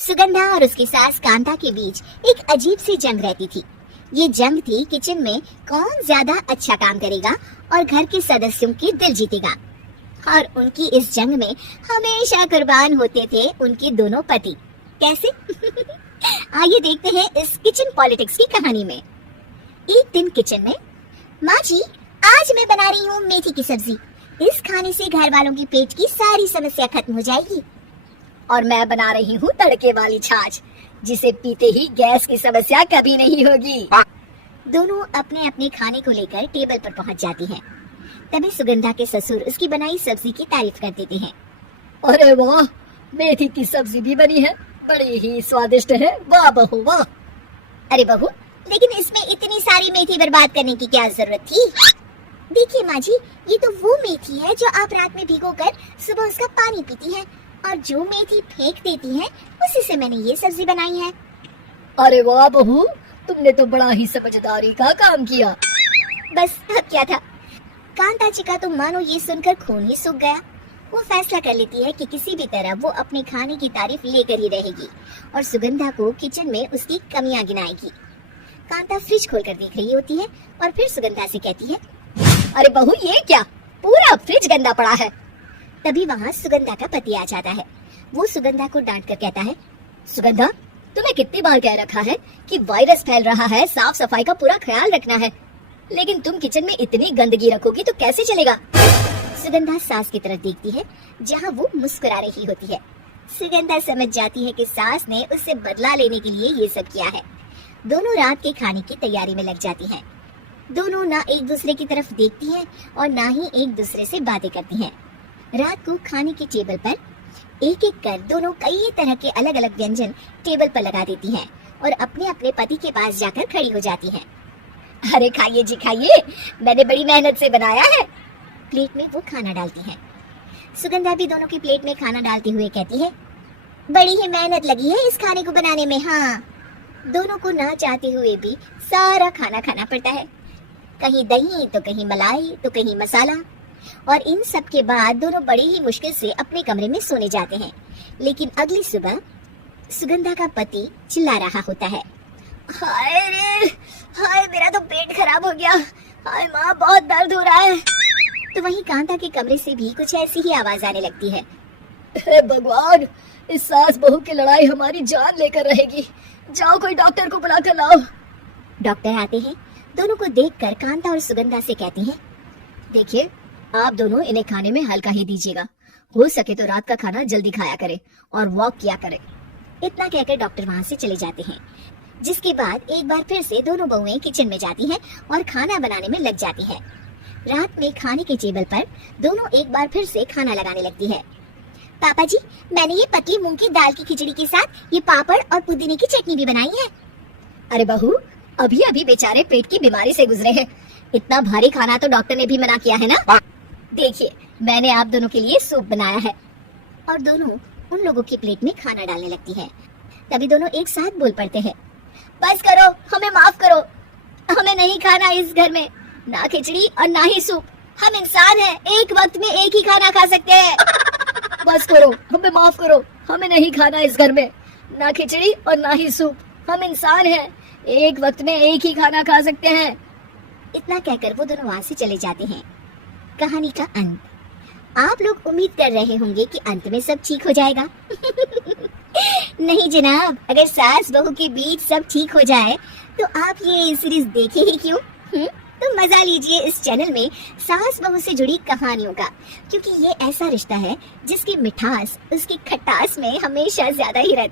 सुगंधा और उसकी सास कांता के बीच एक अजीब सी जंग रहती थी। ये जंग थी किचन में कौन ज्यादा अच्छा काम करेगा और घर के सदस्यों के दिल जीतेगा। और उनकी इस जंग में हमेशा कुर्बान होते थे उनके दोनों पति। कैसे? आइए देखते हैं इस किचन पॉलिटिक्स की कहानी में। एक दिन किचन में, माँ जी आज मैं बना रही हूँ मेथी की सब्जी। इस खाने से घर वालों की पेट की सारी समस्या खत्म हो जाएगी। और मैं बना रही हूँ तड़के वाली छाछ, जिसे पीते ही गैस की समस्या कभी नहीं होगी। दोनों अपने अपने खाने को लेकर टेबल पर पहुँच जाती हैं। तभी सुगंधा के ससुर उसकी बनाई सब्जी की तारीफ कर देते हैं। अरे वाह, मेथी की सब्जी भी बनी है, बड़ी ही स्वादिष्ट है। वाह बहू वाह। अरे बहू, लेकिन इसमें इतनी सारी मेथी बर्बाद करने की क्या जरूरत थी? देखिए माँ जी, ये तो वो मेथी है जो आप रात में भिगोकर सुबह उसका पानी पीती हैं, और जो मेथी फेंक देती हैं, उसी से मैंने ये सब्जी बनाई है। अरे वाह बहू, तुमने तो बड़ा ही समझदारी का काम किया। बस अब क्या था। कांता जी का तो मानो ये सुनकर खून ही सूख गया। वो फैसला कर लेती है कि किसी भी तरह वो अपने खाने की तारीफ लेकर ही रहेगी और सुगंधा को किचन में उसकी कमियां गिनाएगी। कांता फ्रिज खोलकर देख रही होती है और फिर सुगंधा से कहती है, अरे बहू ये क्या, पूरा फ्रिज गंदा पड़ा है। तभी वहाँ सुगंधा का पति आ जाता है। वो सुगंधा को डांट कर कहता है, सुगंधा, तुम्हें कितनी बार कह रखा है कि वायरस फैल रहा है, साफ सफाई का पूरा ख्याल रखना है, लेकिन तुम किचन में इतनी गंदगी रखोगी तो कैसे चलेगा। सुगंधा सास की तरफ देखती है जहाँ वो मुस्कुरा रही होती है। सुगंधा समझ जाती है कि सास ने उससे बदला लेने के लिए ये सब किया है। दोनों रात के खाने की तैयारी में लग जाती हैं। दोनों ना एक दूसरे की तरफ देखती हैं और ना ही एक दूसरे से बातें करती हैं। रात को खाने के टेबल पर एक एक कर दोनों कई तरह के अलग अलग व्यंजन टेबल पर लगा देती हैं और अपने अपने पति के पास जाकर खड़ी हो जाती हैं। अरे खाइए जी खाइए, मैंने बड़ी मेहनत से बनाया है। प्लेट में वो खाना डालती हैं। सुगंधा भी दोनों की प्लेट में खाना डालते हुए कहती है, बड़ी ही मेहनत लगी है इस खाने को बनाने में। हाँ, दोनों को ना चाहते हुए भी सारा खाना खाना पड़ता है। कहीं दही तो कहीं मलाई तो कहीं मसाला। और इन सब के बाद दोनों बड़ी ही मुश्किल से अपने कमरे में सोने जाते हैं। लेकिन अगली सुबह सुगंधा का पति चिल्ला रहा होता है, हाय रे, हाय मेरा तो पेट खराब हो गया, हाय माँ बहुत दर्द हो रहा है। तो वहीं कांता के कमरे से भी कुछ ऐसी ही आवाज आने लगती है। हे भगवान, इस सास बहू की लड़ाई हमारी जान लेकर रहेगी। जाओ कोई डॉक्टर को बुला कर लाओ। डॉक्टर आते हैं। दोनों को देखकर कांता और सुगंधा से कहती हैं, देखिए आप दोनों इन्हें खाने में हल्का ही दीजिएगा, हो सके तो रात का खाना जल्दी खाया करे और वॉक किया करे। इतना कहकर डॉक्टर वहाँ से चले जाते हैं। जिसके बाद एक बार फिर से दोनों बहुएं किचन में जाती हैं और खाना बनाने में लग जाती हैं। रात में खाने के टेबल पर दोनों एक बार फिर से खाना लगाने लगती है। पापा जी, मैंने ये पतली मूंग की दाल की खिचड़ी के साथ ये पापड़ और पुदीने की चटनी भी बनाई है। अरे बहू, अभी अभी बेचारे पेट की बीमारी से गुजरे हैं, इतना भारी खाना तो डॉक्टर ने भी मना किया है ना। देखिए मैंने आप दोनों के लिए सूप बनाया है। और दोनों उन लोगों की प्लेट में खाना डालने लगती है। तभी दोनों एक साथ बोल पड़ते हैं, बस करो, हमें माफ करो, हमें नहीं खाना इस घर में, ना खिचड़ी और ना ही सूप। हम इंसान हैं, एक वक्त में एक ही खाना खा सकते हैं। बस करो, हमें माफ करो, हमें नहीं खाना इस घर में, ना खिचड़ी और ना ही सूप। हम इंसान हैं, एक वक्त में एक ही खाना खा सकते हैं। इतना कहकर वो दोनों वहाँ से चले जाते हैं। कहानी का अंत। आप लोग उम्मीद कर रहे होंगे कि अंत में सब ठीक हो जाएगा। नहीं जनाब, अगर सास बहू के बीच सब ठीक हो जाए तो आप ये सीरीज देखे ही क्यों? तो मजा लीजिए इस चैनल में सास बहू से जुड़ी कहानियों का, क्योंकि ये ऐसा रिश्ता है जिसकी मिठास उसकी खटास में हमेशा ज्यादा ही रहती है।